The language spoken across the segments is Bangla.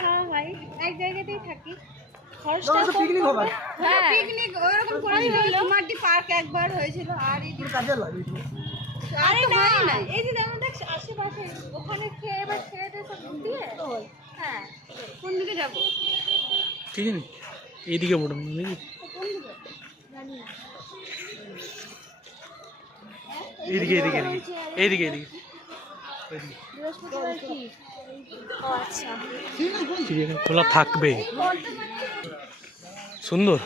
খাওয়া হয়, এক জায়গাতেই থাকি। পিকনিক হবে। হ্যাঁ পিকনিক ওরকম করেছিল, মাটি পার্ক একবার হয়েছিল। আর এই কাজে লাগে আরে না এই যে যেমন দেখ আশেপাশে ওখানে খেয়ে এবার খেয়ে সব দিয়ে হ্যাঁ কোন দিকে যাবো ঠিক আছে এইদিকে পড়ো নাকি কোন দিকে জানি না এইদিকে এইদিকে এইদিকে এইদিকে বৃহস্পতিবার কি ও আচ্ছা ঠিক আছে খোলা থাকবে সুন্দর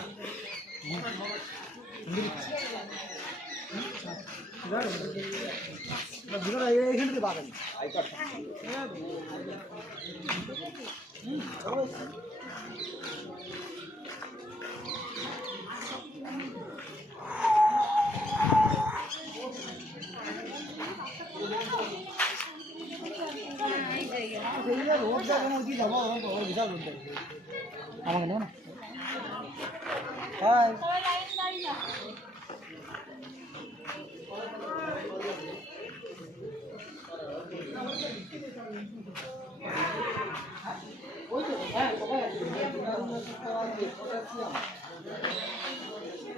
আমাকে নেব না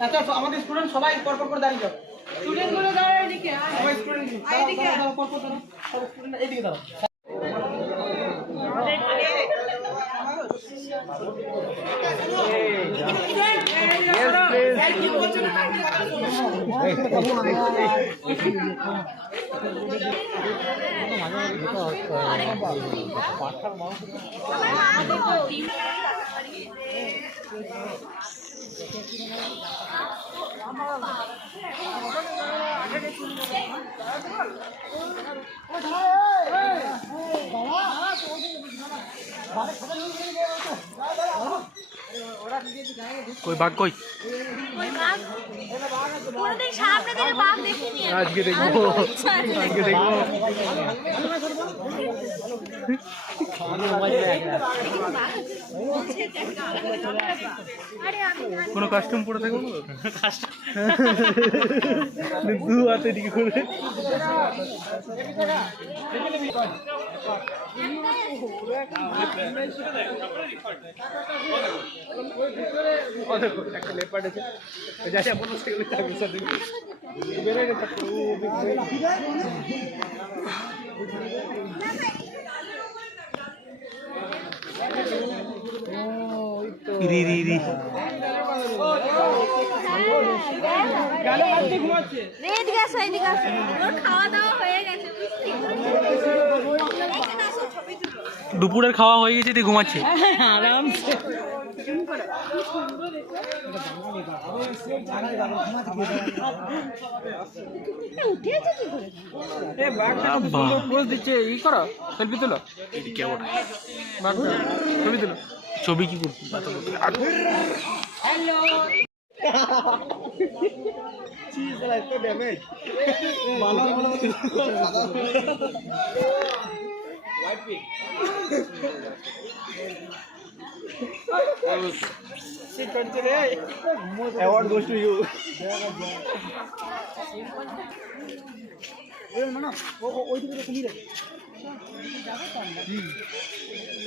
আচ্ছা আমাদের স্টুডেন্ট সবাই পরপর করে দাঁড়িয়ে যাও স্টুডেন্ট গুলো দাঁড়াও এদিকে সবাই স্টুডেন্ট এইদিকে পরপর দাঁড়াও সব স্টুডেন্ট এইদিকে দাঁড়াও कोई बाघ कोई কোনদিন সামনে থেকে বাঘ দেখিনি आज के देखो आज के देखो কোনো কাস্টম পড়ে থাকবো দু হাতে দিকে করে একটা লেপার্ড আছে যাচ্ছে আপনার সেগুলো থাকবে স্যার বেড়ে গেছে রি রি রি দুপুরের খাওয়া হয়ে গেছে দিয়ে ঘুমাচ্ছে আরামসে সেলফি তুলো ছবি তুলো ছবি কি করবি hello Award goes to you.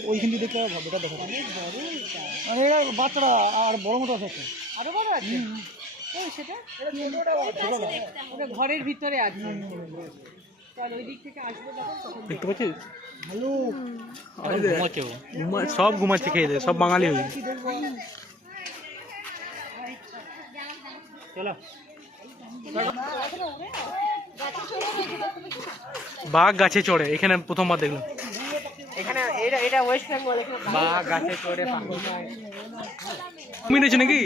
ওইখান থেকে দেখতে হবে এটা দেখো মানে এরা বাচ্চারা আর বড় মতো আছে আরো বড় আছে সেটা ওটা ঘরের ভিতরে আছে চল ওই দিক থেকে আসবো দেখতে পাচ্ছিস হ্যালো ঘুমাচ্ছে সব ঘুমাচ্ছে খেয়ে দেয় সব বাঙালি হয়ে চলো বাঘ গাছে চড়ে এখানে প্রথমবার দেখলাম এখানে এটা ওয়েস্ট বেঙ্গল বাঘ গাছে চড়ে তুমি নিয়েছো নাকি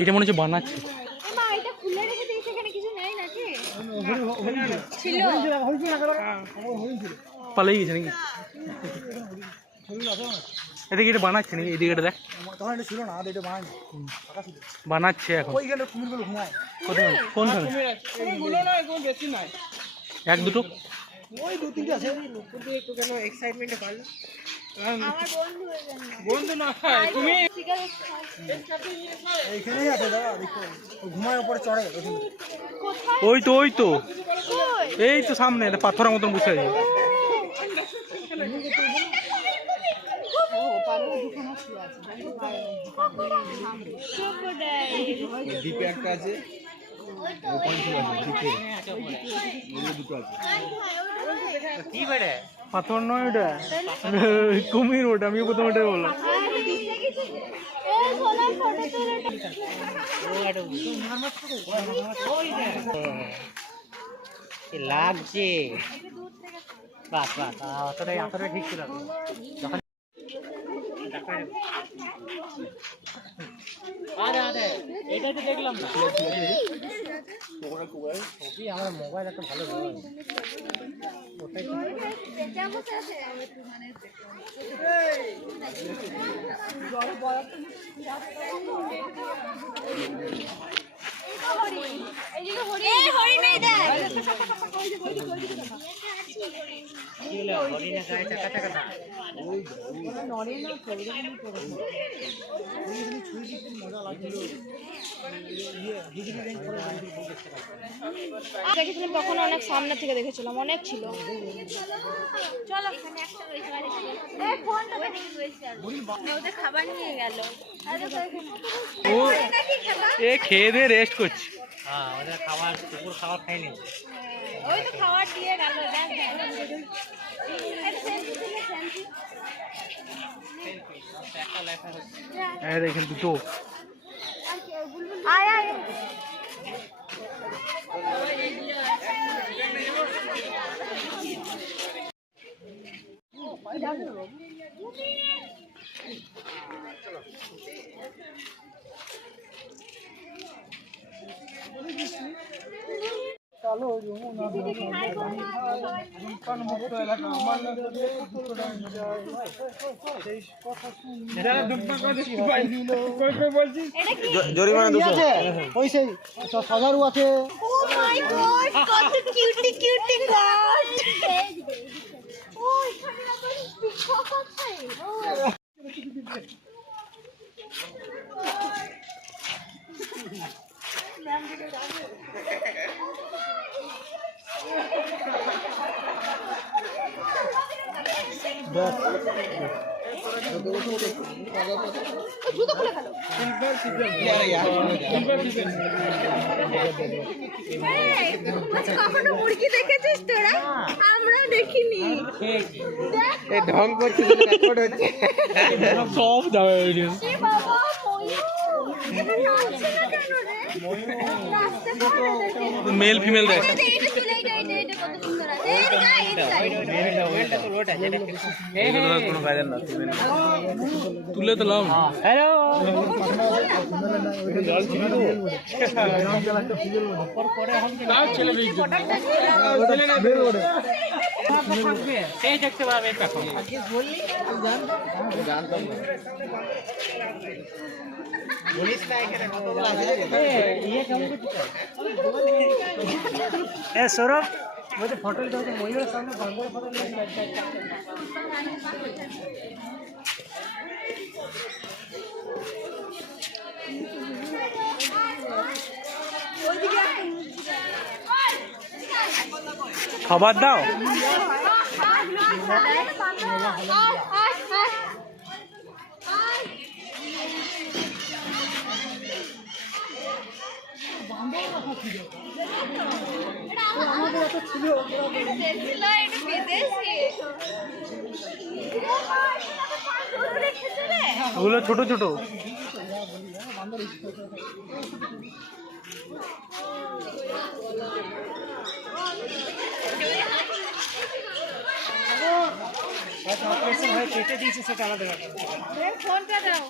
এটা মনে হচ্ছে বানাচ্ছে পালিয়ে গেছে নাকি এটা কি এটা বানাচ্ছে নাকি এদিকে দেখ তখন এটা ছিল না এটা বানায়নি বানাচ্ছে এখন ওইখানে কুমিরগুলো ঘুমায় কোথায় কোনখানে বেশি নাই এক দুটো ওই দু তিনটে আছে একটু কেন এক্সাইটমেন্টে পারলো আমার বন্ধু হয়ে যান না। বন্ধু না তুমি সিগারেট খাই। এইখানেই আছে দাদা, দেখো ঘুমায় উপরে চড়ে। কোথায়? ওই তো কই? এই তো সামনে একটা পাথরের মতন বসে আছে। Crocodile। দ্বীপে একটা আছে, ওখানে আছে দ্বীপে দুটো আছে। পাথর নয় ওটা, কুমির ওটা। আমি প্রথম ওটাই বললাম। এই সোনার ফটো তুলে লাগছে বাস বাস অতটাই ঠিক ছিল যখন এটা তো দেখলাম না ছবি আমার মোবাইল একটা ভালো ওটাই হরিণাই দেখ। হরিণের গায়ে চাকা চাকা না দেখেছিলাম তখন অনেক সামনে থেকে দেখেছিলাম, অনেক ছিল। চলো ওদের খাবার নিয়ে গেল। ও এ খেয়ে দিয়ে রেস্ট করছে। হ্যাঁ ওদের খাবার কুকুর খাবার খায়নি ওই তো খাবার দিয়ে গেল। দেখেন দুটো। আয় আয় জরিমানা 200। ওই সেই সাজারু আছে। ও মাই গড, কত কিউটি কিউটি গাড। ও এখানে আবার পিকক আছে। জুতো খুলে গেল। কখনো মুরগি দেখেছিস তোরা? আমরা দেখিনি। দেখ ঢং করছে, রেকর্ড হচ্ছে। সব যাবে ভিডিও। এ বাবা, ময়ূর। এটা নাচছে না কেন রে? নাচতে পারে না দেখে। মেল ফিমেল দেখ। এইটা চলে, এইটা কত সুন্দর আছে। এইটা কোনো কাজের না, তুলে তো লাভ। হ্যালো সেই দেখতে পাবে এখন সৌরভ मुझे फोटो लो तो मयूर सामने बंदर फोटो ले খাবার দাও। ওগুলো ছোট ছোট। অপারেশন হয়ে কেটে দিয়েছে সেটা আলাদা ব্যাপার ফোনটা দাও।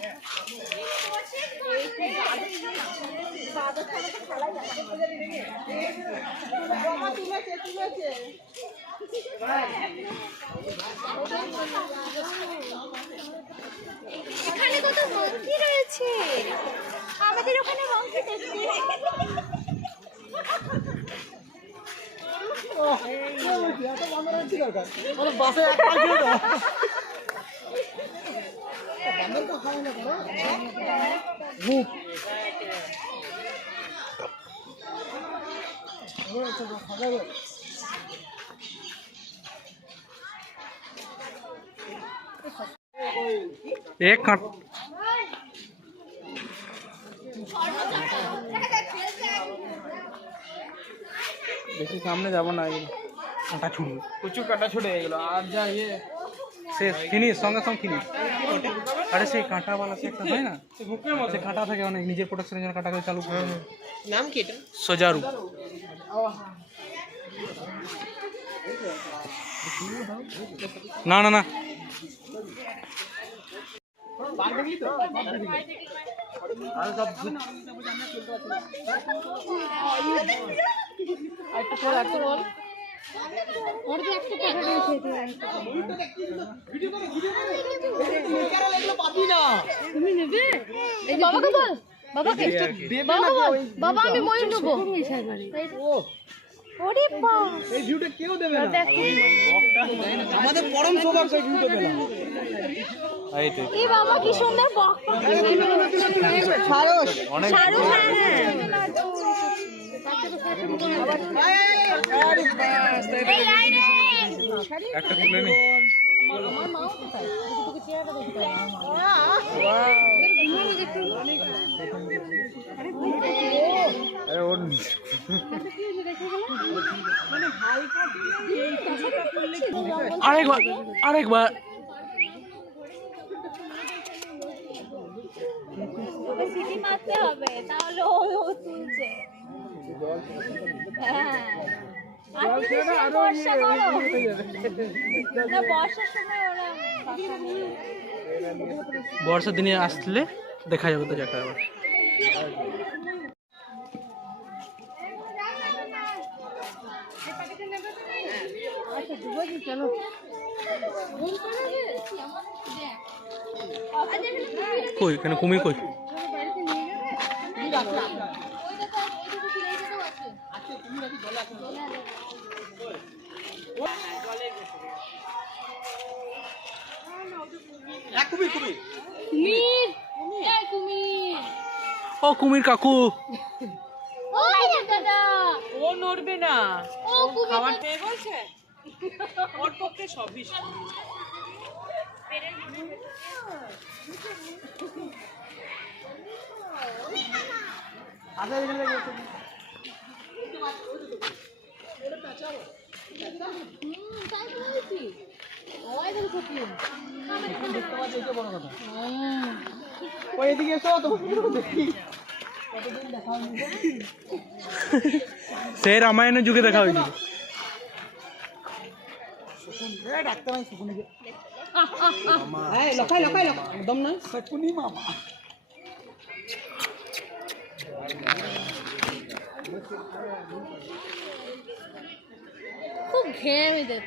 এখানে কত মঙ্কি রয়েছে। আমাদের ওখানে মঙ্কি দেখতে। বাসে এক পাল ছিল না। খুব एक काट বেশি সামনে যাব না, কাঁটা ছুটবে, প্রচুর কাঁটা ছুটে এগুলো। আর যা ইয়ে শেষ, ফিনিশ, সঙ্গে সঙ্গে ফিনিশ। আরে সেই কাঁটাওয়ালা সে একটা হয় না, সে কাঁটা থাকে অনেক, নিজের প্রোটেকশনের জন্য কাঁটা করে চালু করে। নাম কি এটা? সজারু। না না না, বাবাকে বল, বাবাকে বাবা আমি ময়ূর নেবো। ওরে বাবা, এই ভিউটা কেউ দেবে না, আমাদের পরম সৌভাগ্য এই ভিউটা পেলাম। এই বাবা কি সুন্দর বক সারস অনেক একটা তুলে নি। আরেকবার আরেকবার সিটি মারতে হবে, তাহলে ও তুলছে। হ্যাঁ, বর্ষা করো না, বর্ষার সময় ওরা বর্ষার দিনে আসলে দেখা যাবে তো জায়গাটা আবার। কই কেন কুমির কই? ও কুমির কাকু, ও নড়বে না, ও খাবার পেয়ে বলছে ওর পক্ষে সবই এদিকে এসো তো দেখি। সে রামায়ণের যুগে দেখা হয়েছিল। একদম না শকুনি মামা। খুব ঘেমে যেত।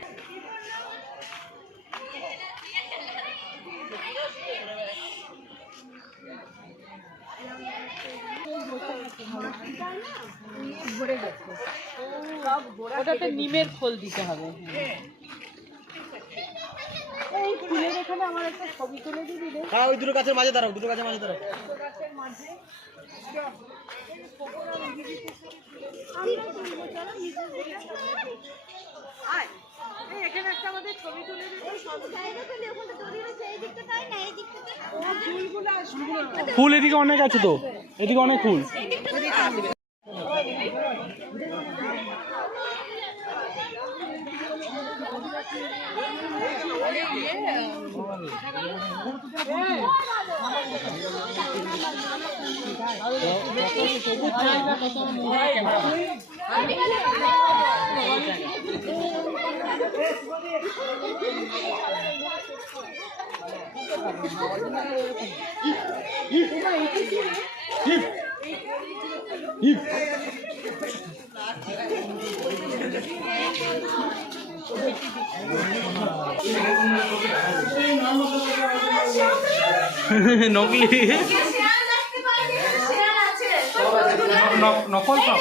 ওটাতে নিমের খোল দিতে হবে। এই ফুলের এখানে আমার একটা ছবি তুলে দিবি রে। হ্যাঁ ওই দুটো গাছের মাঝে দাঁড়াও, দুটো গাছের মাঝে দাঁড়াও। এখানে একটা আমাদের ছবি তুলে দিবি। ফুল এদিকে অনেক আছে তো, এদিকে অনেক ফুল। নকলি নকল সব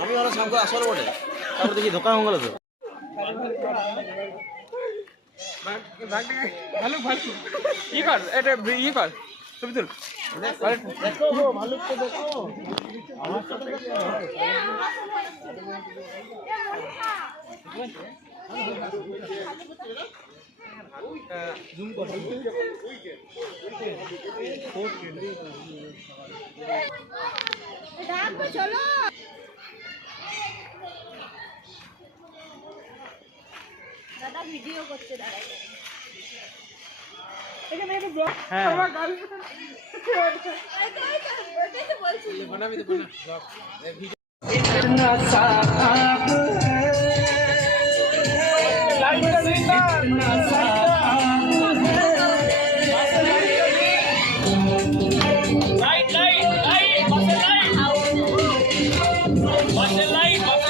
আমি ভালো সামনে আসলে বটে তারপর দেখি ধোকা হয়ে গেল তো ভালুক ভালুক ই কর এটা ই কর ছবি তুল দেখো ভালুককে দেখো আমার সাথে জুম কর চলো দাদা ভিডিও করছে দাঁড়াই হ্যাঁ বলছি Light, light, light, what's the light? What's the light?